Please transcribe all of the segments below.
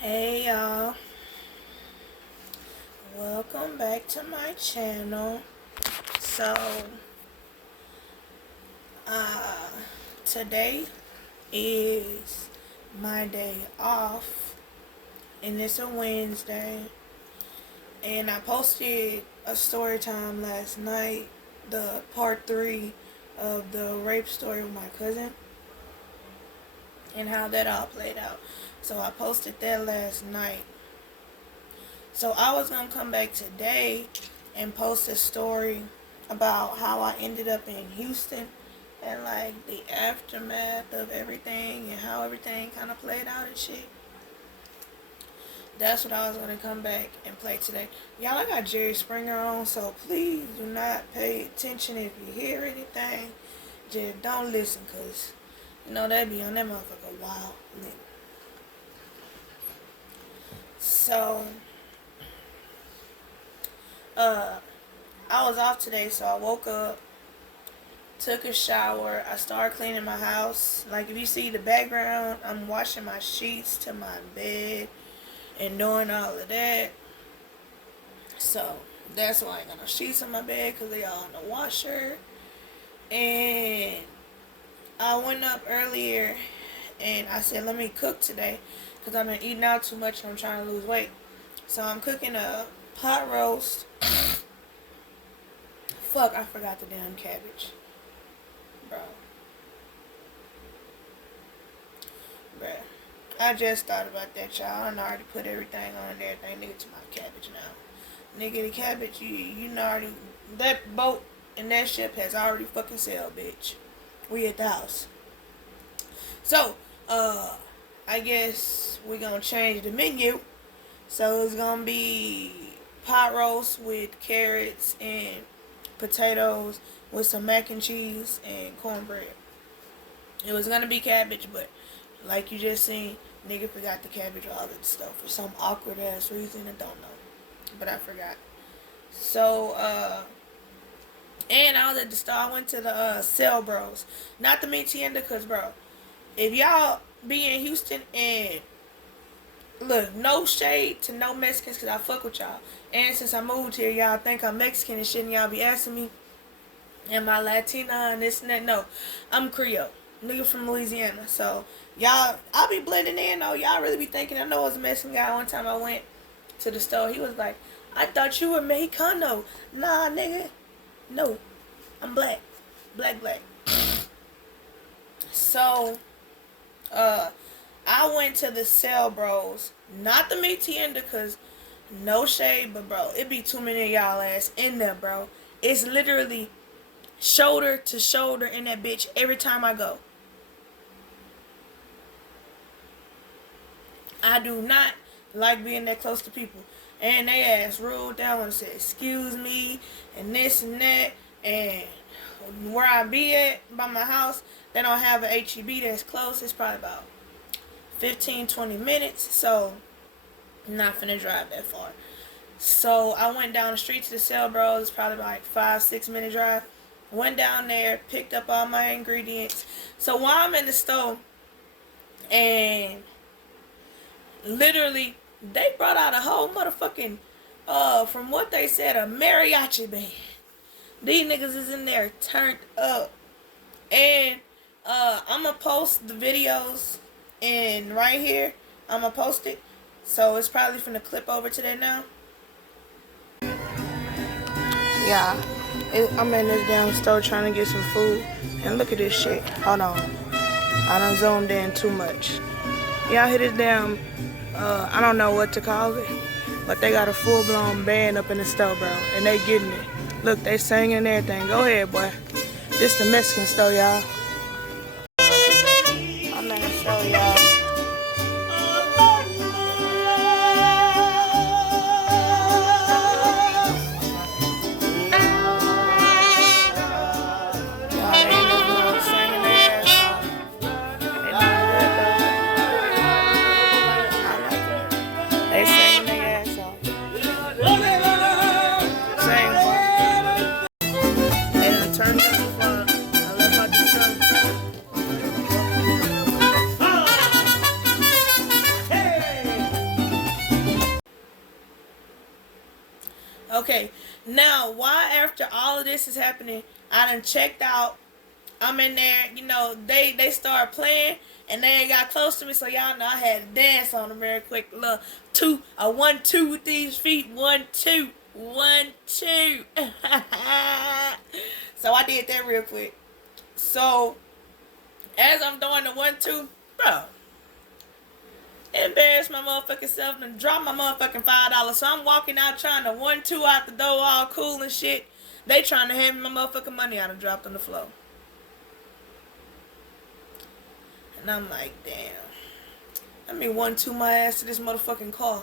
Hey y'all, welcome back to my channel. So, uh, today is my day off, and it's a Wednesday. And I posted a story time last night, the part 3 of the rape story with my cousin, and how that all played out. So I posted that last night. So I was gonna come back today and post a story about how I ended up in Houston and like the aftermath of everything and how everything kind of played out and shit. That's what I was gonna come back and play today. Y'all, I got Jerry Springer on, so please do not pay attention if you hear anything. Just don't listen, cause you know they be on that motherfucker wild. So I was off today, so I woke up, took a shower, I started cleaning my house. Like if you see the background, I'm washing my sheets to my bed and doing all of that. So that's why I ain't got no sheets on my bed, because they all in the washer. And I went up earlier and I said, let me cook today, because I've been eating out too much and I'm trying to lose weight. So I'm cooking a pot roast. Fuck, I forgot the damn cabbage. Bro. Bruh. I just thought about that, y'all. I already put everything on and everything. Nigga, to my cabbage now. Nigga, the cabbage, you know already. That boat and that ship has already fucking sailed, bitch. We at the house. So, I guess we gonna change the menu. So it's gonna be pot roast with carrots and potatoes with some mac and cheese and cornbread. It was gonna be cabbage, but like you just seen, nigga forgot the cabbage or all that stuff for some awkward ass reason. I don't know, but I forgot. So and I was at the store. I went to the Cell Bros, not the meat tienda, cause bro, if y'all be in Houston, and look, no shade to no Mexicans, cause I fuck with y'all. And since I moved here, y'all think I'm Mexican and shit, and y'all be asking me, am I Latina and this and that? No, I'm Creole. Nigga from Louisiana. So, y'all, I be blending in though. Y'all really be thinking I know I was a Mexican guy. One time I went to the store, he was like, I thought you were Mexicano. Nah, nigga. No, I'm black. Black. So, I went to the Cell Bros, not the meat tienda, cause no shade, but bro, it be too many of y'all ass in there, bro. It's literally shoulder to shoulder in that bitch every time I go. I do not like being that close to people. And they ass ruled down and said, excuse me, and this and that. And where I be at by my house, they don't have an HEB that's close. It's probably about 15-20 minutes. So I'm not finna drive that far. So I went down the street to the Cell Bros. It's probably like 5-6 minute drive. Went down there, picked up all my ingredients. So while I'm in the store, and literally they brought out a whole motherfucking from what they said, a mariachi band. These niggas is in there turned up. And I'ma post the videos in right here. I'ma post it. So it's probably finna clip over to that now. Yeah, I'm in this damn store trying to get some food. And look at this shit. Hold on. I done zoomed in too much. Y'all hear this damn, I don't know what to call it, but they got a full-blown band up in the store, bro. And they getting it. Look, they singing and everything. Go ahead, boy. This the Mexican store, y'all. I'm in the store, y'all. Turn up, I left out the sun. Okay, now why after all of this is happening, I done checked out. I'm in there, they started playing and they got close to me, so y'all know I had to dance on them very quick. Little 1-2 with these feet, 1-2, 1-2. So I did that real quick. So as I'm doing the 1-2, bro, embarrass my motherfucking self and drop my motherfucking $5. So I'm walking out trying to 1-2 out the door, all cool and shit. They trying to hand me my motherfucking money I done dropped on the floor. And I'm like, damn. Let me 1-2 my ass to this motherfucking car,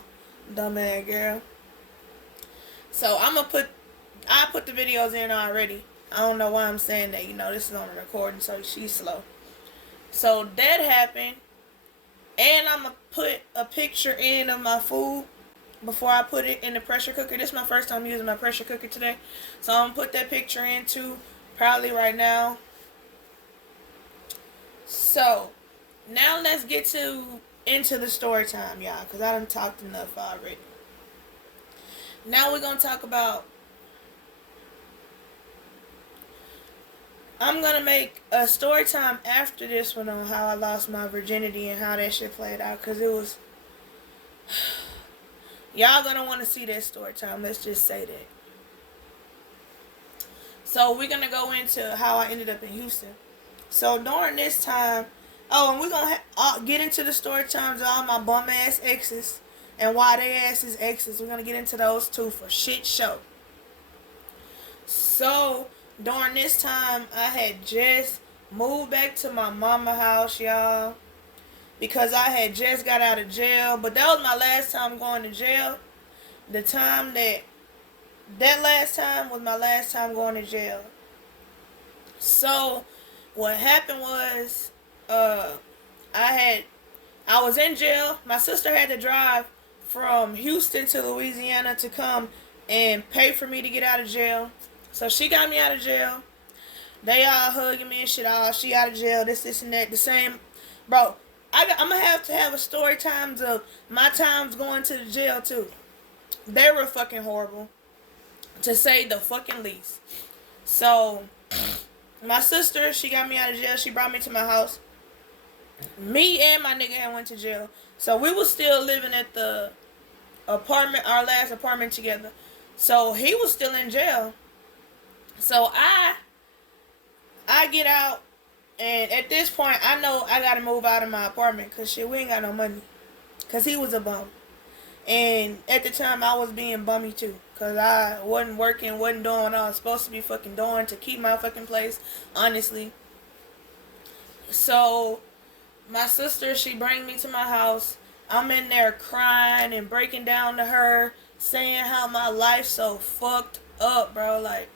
dumbass girl. So I put the videos in already. I don't know why I'm saying that. This is on the recording, so she's slow. So that happened. And I'm going to put a picture in of my food before I put it in the pressure cooker. This is my first time using my pressure cooker today. So I'm going to put that picture in too, probably right now. So, now let's get into the story time, y'all, because I done talked enough already. Now we're going to talk about... I'm going to make a story time after this one on how I lost my virginity and how that shit played out. Because it was... Y'all going to want to see that story time. Let's just say that. So we're going to go into how I ended up in Houston. So during this time... Oh, and we're going to get into the story times of all my bum ass exes. And why they ass is exes. We're going to get into those too for shit show. So... During this time, I had just moved back to my mama house, y'all, because I had just got out of jail. But that was my last time going to jail. That last time was my last time going to jail. So, what happened was, I was in jail. My sister had to drive from Houston to Louisiana to come and pay for me to get out of jail. So she got me out of jail. They all hugging me and shit. Oh, she out of jail. This, and that. The same. Bro, I'm going to have a story times of my times going to the jail, too. They were fucking horrible. To say the fucking least. So, my sister, she got me out of jail. She brought me to my house. Me and my nigga had went to jail. So, we was still living at the apartment, our last apartment together. So, he was still in jail. So I get out, and at this point, I know I gotta move out of my apartment, cause shit, we ain't got no money, cause he was a bum, and at the time I was being bummy too, cause I wasn't working, wasn't doing what I was supposed to be fucking doing to keep my fucking place, honestly. So my sister, she bring me to my house. I'm in there crying and breaking down to her, saying how my life's so fucked up, bro, like.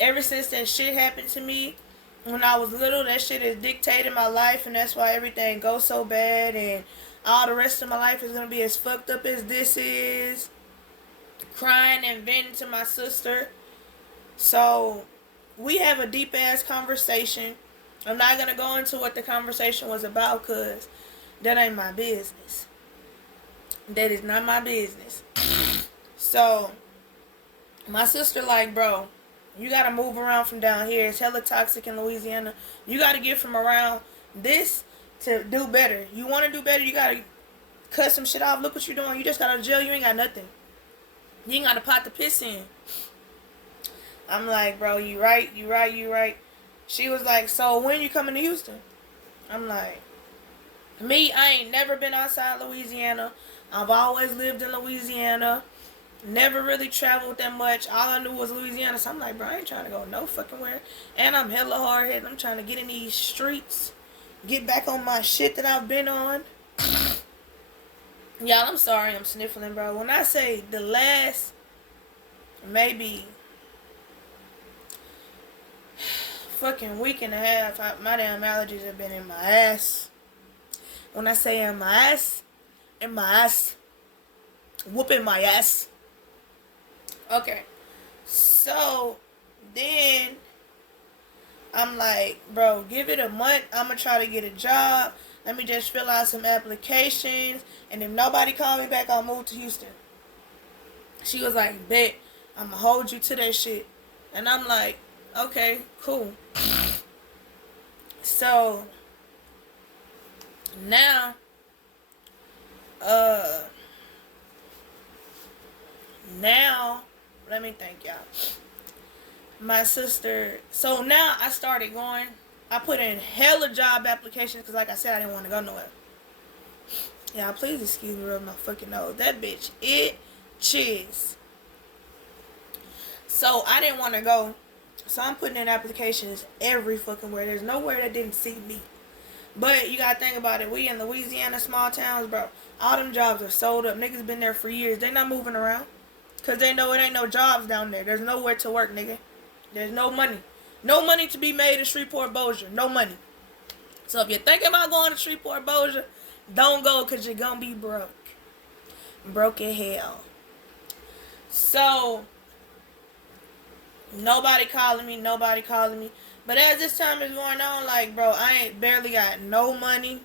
Ever since that shit happened to me when I was little, that shit has dictated my life, and that's why everything goes so bad, and all the rest of my life is going to be as fucked up as this is. Crying and venting to my sister. So, we have a deep ass conversation. I'm not going to go into what the conversation was about, because that ain't my business. That is not my business. So, my sister like, bro, you gotta move around from down here. It's hella toxic in Louisiana. You gotta get from around this to do better. You wanna do better, you gotta cut some shit off. Look what you're doing. You just got out of jail, you ain't got nothing. You ain't got a pot to piss in. I'm like, bro, you right. She was like, so when you coming to Houston? I'm like, me, I ain't never been outside Louisiana. I've always lived in Louisiana. Never really traveled that much. All I knew was Louisiana. So I'm like, bro, I ain't trying to go no fucking where. And I'm hella hard headed. I'm trying to get in these streets. Get back on my shit that I've been on. Y'all, I'm sorry I'm sniffling, bro. When I say the last, maybe fucking week and a half, my damn allergies have been in my ass. When I say in my ass, whooping my ass. Okay, so then I'm like, bro, give it a month. I'm going to try to get a job. Let me just fill out some applications. And if nobody call me back, I'll move to Houston. She was like, bet. I'm gonna hold you to that shit. And I'm like, okay, cool. So now, uh, now, let me think, y'all. My sister, so now I started going. I put in hella job applications because, like I said, I didn't want to go nowhere. Yeah, please excuse me, rub my fucking nose. That bitch itches. So I didn't want to go. So I'm putting in applications every fucking where. There's nowhere that didn't see me. But you gotta think about it. We in Louisiana, small towns, bro. All them jobs are sold up. Niggas been there for years. They not moving around. Because they know it ain't no jobs down there. There's nowhere to work, nigga. There's no money. No money to be made in Shreveport, Bossier. No money. So if you're thinking about going to Shreveport, Bossier, don't go because you're going to be broke. Broke as hell. So, nobody calling me. But as this time is going on, like, bro, I ain't barely got no money.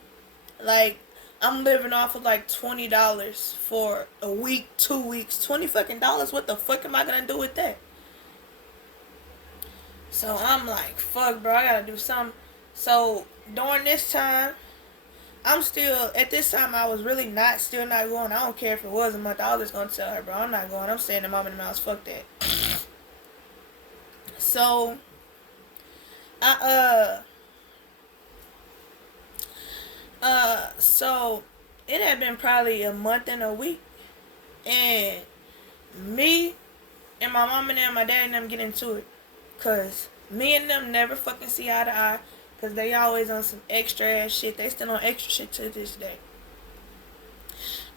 Like, I'm living off of like $20 for a week, 2 weeks. $20 fucking dollars. What the fuck am I gonna do with that? So I'm like, fuck, bro, I gotta do something. So during this time, I'm still, at this time, I was really still not going. I don't care if it was a month. I was just gonna tell her, bro, I'm not going. I'm staying in mom and house. Fuck that. So, so it had been probably a month and a week, and me and my mom and them, my dad and them get into it, cause me and them never fucking see eye to eye, cause they always on some extra ass shit. They still on extra shit to this day.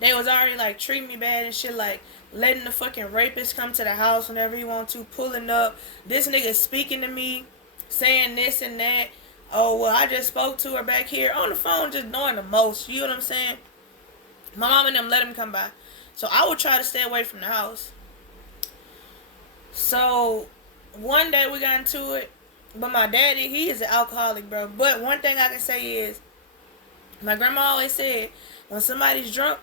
They was already like treating me bad and shit, like letting the fucking rapist come to the house whenever he want to, pulling up. This nigga speaking to me, saying this and that. Oh, well, I just spoke to her back here on the phone, just doing the most. You know what I'm saying? My mom and them let him come by. So I would try to stay away from the house. So one day we got into it. But my daddy, he is an alcoholic, bro. But one thing I can say is, my grandma always said, when somebody's drunk,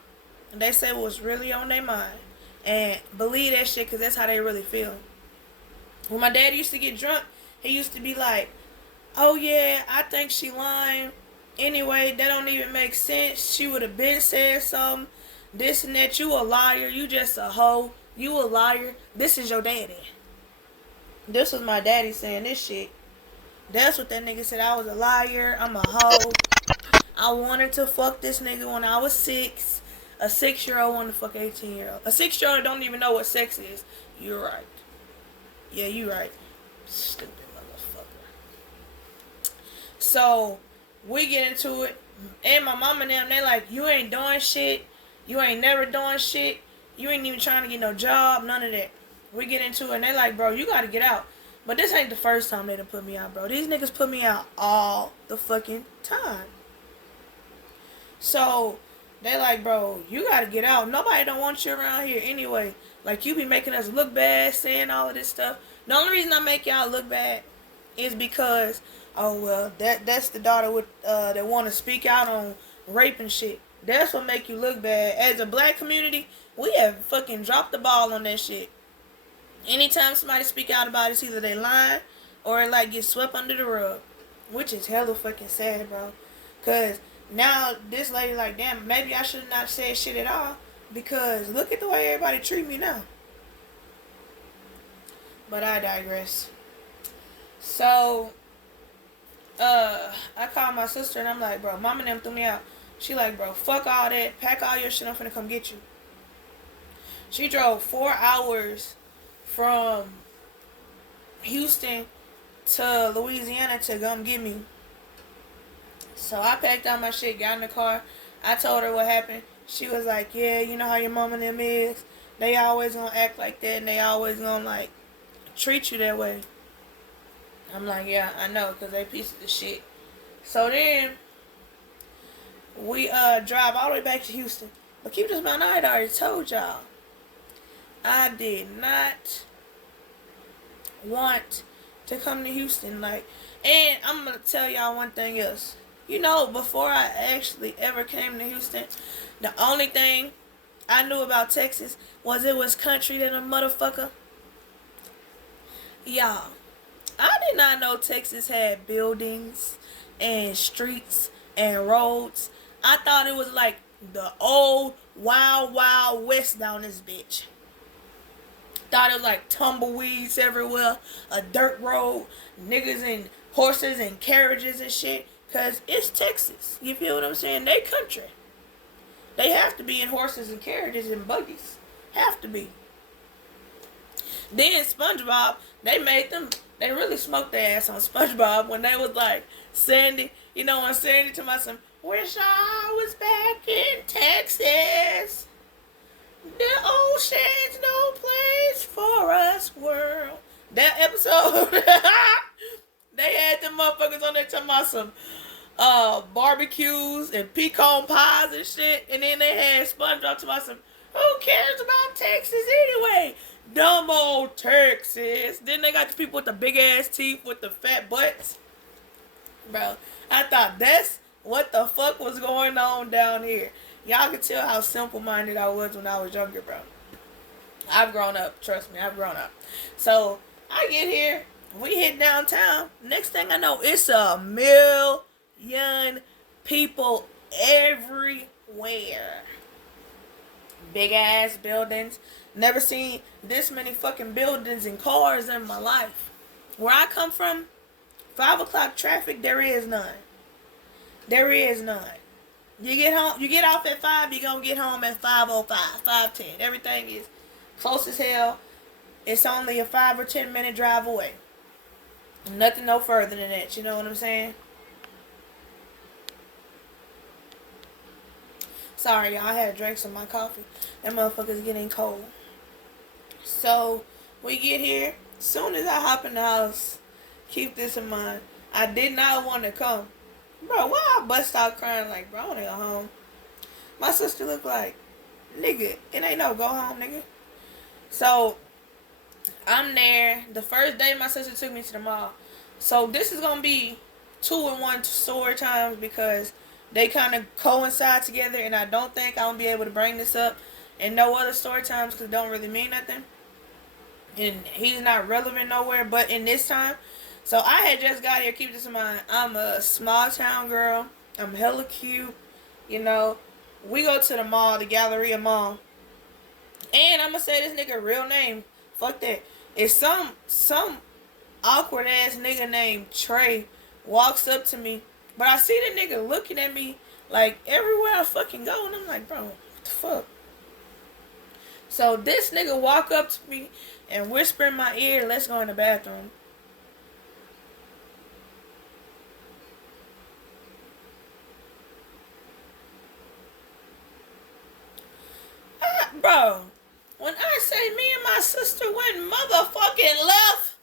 they say what's really on their mind. And believe that shit, because that's how they really feel. When my dad used to get drunk, he used to be like, oh yeah, I think she lying. Anyway, that don't even make sense. She would have been said something. This and that. You a liar. You just a hoe. You a liar. This is your daddy. This was my daddy saying this shit. That's what that nigga said. I was a liar. I'm a hoe. I wanted to fuck this nigga when I was 6. A 6-year-old wanted to fuck 18-year-old. A 6-year-old don't even know what sex is. You're right. Yeah, you right. Stupid motherfucker. So, we get into it. And my mom and them, they like, you ain't doing shit. You ain't never doing shit. You ain't even trying to get no job. None of that. We get into it. And they like, bro, you gotta get out. But this ain't the first time they done put me out, bro. These niggas put me out all the fucking time. So, they like, bro, you gotta get out. Nobody don't want you around here anyway. Like, you be making us look bad, saying all of this stuff. The only reason I make y'all look bad is because, oh, well, that's the daughter with that want to speak out on rape and shit. That's what make you look bad. As a black community, we have fucking dropped the ball on that shit. Anytime somebody speak out about it, it's either they lying or it like get swept under the rug. Which is hella fucking sad, bro. Because now this lady like, damn, maybe I should not say shit at all. Because look at the way everybody treat me now. But I digress. So, I called my sister and I'm like, bro, mom and them threw me out. She like, bro, fuck all that. Pack all your shit. I'm finna come get you. She drove 4 hours from Houston to Louisiana to come get me. So I packed all my shit, got in the car. I told her what happened. She was like, yeah, you know how your mom and them is. They always gonna act like that and they always gonna like treat you that way. I'm like, yeah, I know, because they pieces of shit. So then we drive all the way back to Houston. But keep this in mind, I had already told y'all, I did not want to come to Houston. Like, and I'm going to tell y'all one thing else. You know, before I actually ever came to Houston, the only thing I knew about Texas was it was country than a motherfucker. Y'all, I did not know Texas had buildings and streets and roads. I thought it was like the old wild wild west down this bitch. Thought it was like tumbleweeds everywhere, a dirt road, niggas and horses and carriages and shit. Cause it's Texas. You feel what I'm saying? They country. They have to be in horses and carriages and buggies. Have to be. Then SpongeBob, they really smoked their ass on SpongeBob when they was like, Sandy, when Sandy to my son, wish I was back in Texas. The ocean's no place for us, world. That episode, they had them motherfuckers on there talking about some barbecues and pecan pies and shit. And then they had SpongeBob talking about some, who cares about Texas anyway? Dumb old Texas. Then they got the people with the big ass teeth with the fat butts. Bro, I thought that's what the fuck was going on down here. Y'all can tell how simple minded I was when I was younger, bro. I've grown up. Trust me, I've grown up. So I get here. We hit downtown. Next thing I know, it's a million people everywhere. Big ass buildings. Never seen this many fucking buildings and cars in my life. Where I come from, 5 o'clock traffic, there is none. There is none. You get home, you get off at 5, you're gonna get home at 5:05, 5:10. Everything is close as hell. It's only a 5 or 10 minute drive away. Nothing no further than that. You know what I'm saying? Sorry, y'all. I had to drink some of my coffee. That motherfucker's getting cold. So, we get here. Soon as I hop in the house, keep this in mind. I did not want to come. Bro, why I bust out crying like, bro, I want to go home. My sister looked like, nigga, it ain't no go home, nigga. So, I'm there. The first day my sister took me to the mall. So, this is going to be 2-in-1 story times because they kind of coincide together, and I don't think I'm going to be able to bring this up in no other story times because it don't really mean nothing. And he's not relevant nowhere but in this time. So I had just got here. Keep this in mind. I'm a small town girl. I'm hella cute. We go to the mall, the Galleria Mall. And I'm going to say this nigga real name. Fuck that. If some awkward ass nigga named Trey walks up to me, but I see the nigga looking at me like everywhere I fucking go, and I'm like, bro, what the fuck? So this nigga walk up to me and whisper in my ear, let's go in the bathroom. Bro, when I say me and my sister went motherfucking left,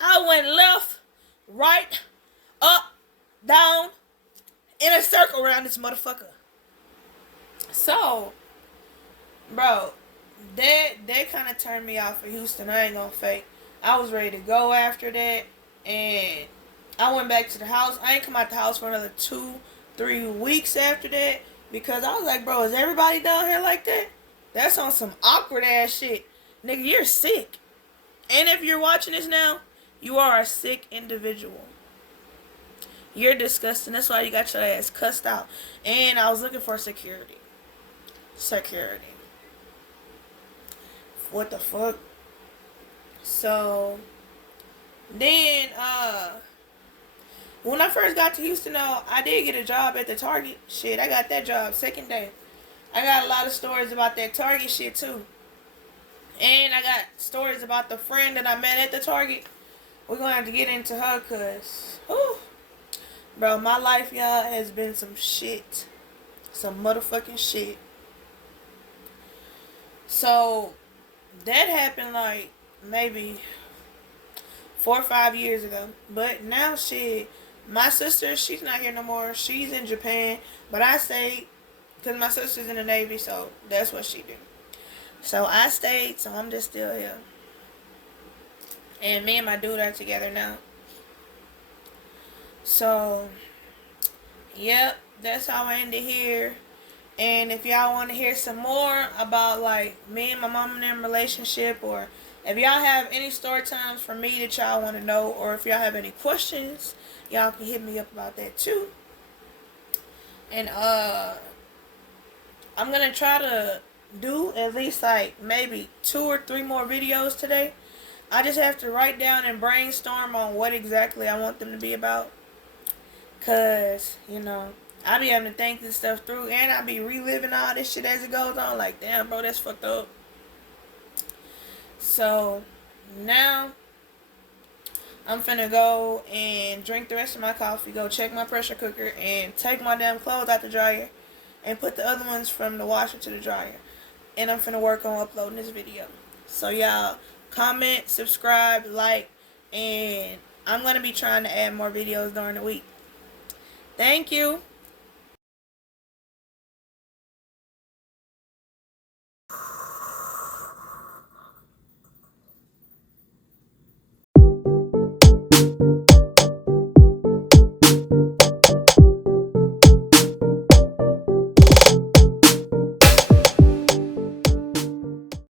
I went left, right, up, down, in a circle around this motherfucker. So, bro, that kind of turned me off for Houston. I ain't gonna fake. I was ready to go after that, and I went back to the house. I ain't come out the house for another 2-3 weeks after that because I was like, bro, is everybody down here like that? That's on some awkward ass shit. Nigga, you're sick. And if you're watching this now, you are a sick individual. You're disgusting. That's why you got your ass cussed out. And I was looking for security. What the fuck? So, then, when I first got to Houston, though, I did get a job at the Target. Shit, I got that job second day. I got a lot of stories about that Target shit, too. And I got stories about the friend that I met at the Target. We're going to have to get into her, because, bro, my life, y'all, has been some shit. Some motherfucking shit. So, that happened, like, maybe 4 or 5 years ago. But now, shit, my sister, she's not here no more. She's in Japan. But I stayed, because my sister's in the Navy, so that's what she do. So, I stayed, so I'm just still here. And me and my dude are together now. So, yep, that's how I ended here. And if y'all want to hear some more about, like, me and my mom and them relationship or If y'all have any story times for me that y'all want to know, or if y'all have any questions, y'all can hit me up about that too. And I'm gonna try to do at least like maybe 2 or 3 more videos today. I just have to write down and brainstorm on what exactly I want them to be about. Cause, I be having to think this stuff through, and I be reliving all this shit as it goes on. Like, damn, bro, that's fucked up. So, now, I'm finna go and drink the rest of my coffee, go check my pressure cooker, and take my damn clothes out the dryer, and put the other ones from the washer to the dryer. And I'm finna work on uploading this video. So, y'all, comment, subscribe, like, and I'm gonna be trying to add more videos during the week. Thank you.